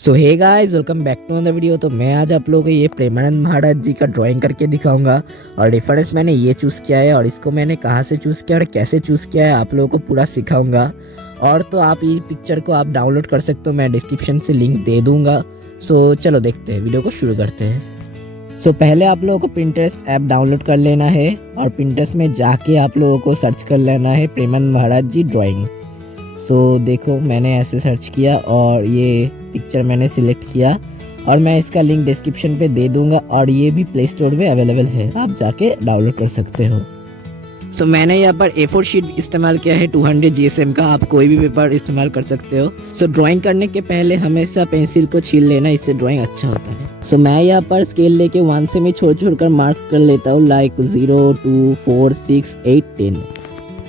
So hey guys, welcome back to another video. तो मैं आज आप लोगों को ये प्रेमानंद महाराज जी का ड्राइंग करके दिखाऊंगा। और रेफरेंस मैंने ये चूज़ किया है और इसको मैंने कहाँ से चूज़ किया और कैसे चूज़ किया है आप लोगों को पूरा सिखाऊंगा। और तो आप ये पिक्चर को आप डाउनलोड कर सकते हो, मैं डिस्क्रिप्शन से लिंक दे दूंगा। सो चलो देखते हैं, वीडियो को शुरू करते हैं। सो पहले आप लोगों को पिंटरेस्ट ऐप डाउनलोड कर लेना है और पिंटरेस्ट में जाके आप लोगों को सर्च कर लेना है प्रेमानंद महाराज जी ड्राइंग। सो देखो, मैंने ऐसे सर्च किया और ये पिक्चर मैंने सिलेक्ट किया और मैं इसका लिंक डिस्क्रिप्शन पे दे दूंगा और ये भी प्ले स्टोर में अवेलेबल है, आप जाके डाउनलोड कर सकते हो। सो मैंने यहाँ पर A4 शीट इस्तेमाल किया है 200 GSM का, आप कोई भी पेपर इस्तेमाल कर सकते हो। सो ड्राइंग करने के पहले हमेशा पेंसिल को छील लेना, इससे ड्राइंग अच्छा होता है। सो मैं यहाँ पर स्केल लेके 1 से मैं छोड़ छोड़ कर मार्क कर लेता हूँ, लाइक 0 2 4 6 8 10।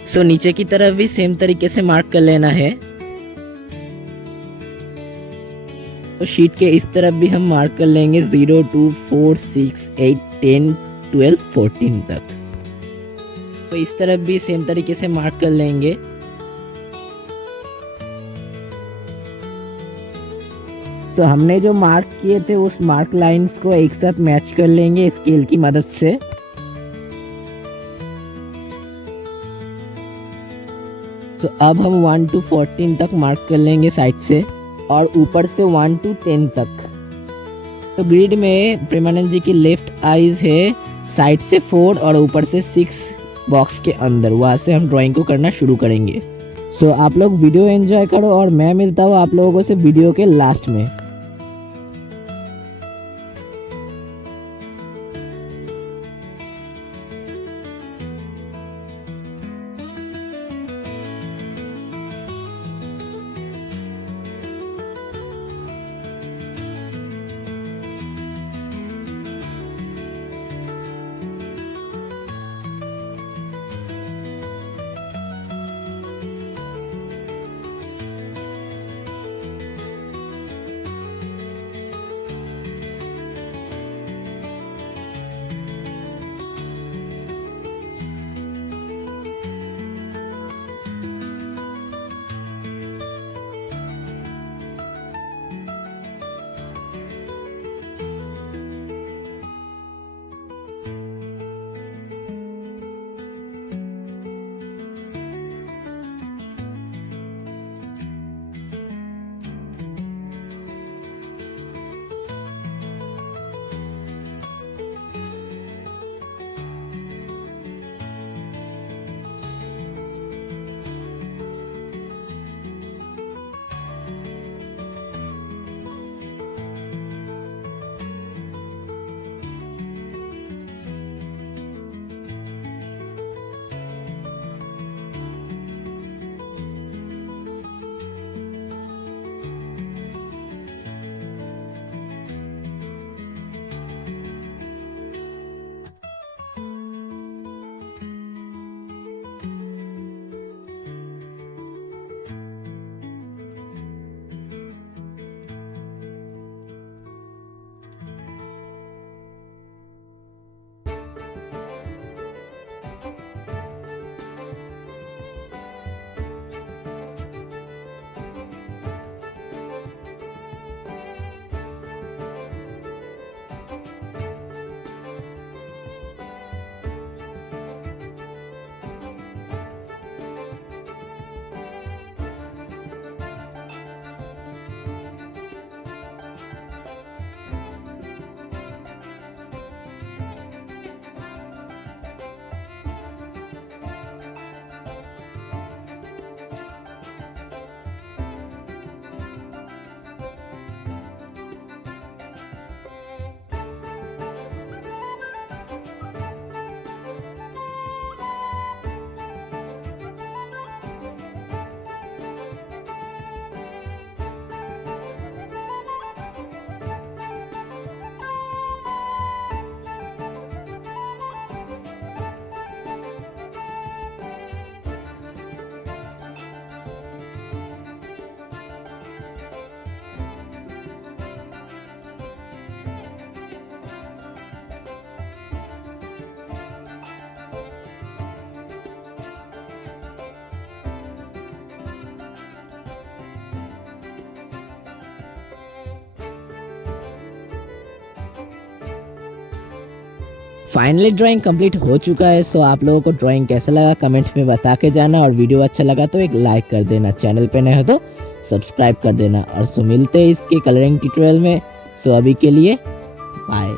सो नीचे की तरफ भी सेम तरीके से मार्क कर लेना है। तो शीट के इस तरफ भी हम मार्क कर लेंगे 0 2 4 6 8 10 12 14 तक। तो इस तरफ भी सेम तरीके से मार्क कर लेंगे। सो हमने जो मार्क किए थे उस मार्क लाइंस को एक साथ मैच कर लेंगे स्केल की मदद से। तो अब हम 1 to 14 तक मार्क कर लेंगे साइड से और ऊपर से 1 to 10 तक। तो ग्रिड में प्रेमानंद जी की लेफ्ट आईज है, साइड से 4 और ऊपर से 6 बॉक्स के अंदर, वहाँ से हम ड्राइंग को करना शुरू करेंगे। सो आप लोग वीडियो एंजॉय करो और मैं मिलता हूँ आप लोगों से वीडियो के लास्ट में। फाइनली ड्राइंग कंप्लीट हो चुका है। सो आप लोगों को ड्राइंग कैसा लगा कमेंट्स में बता के जाना, और वीडियो अच्छा लगा तो एक लाइक कर देना, चैनल पे नए हो तो सब्सक्राइब कर देना। और सो मिलते हैं इसके कलरिंग ट्यूटोरियल में। सो अभी के लिए बाय।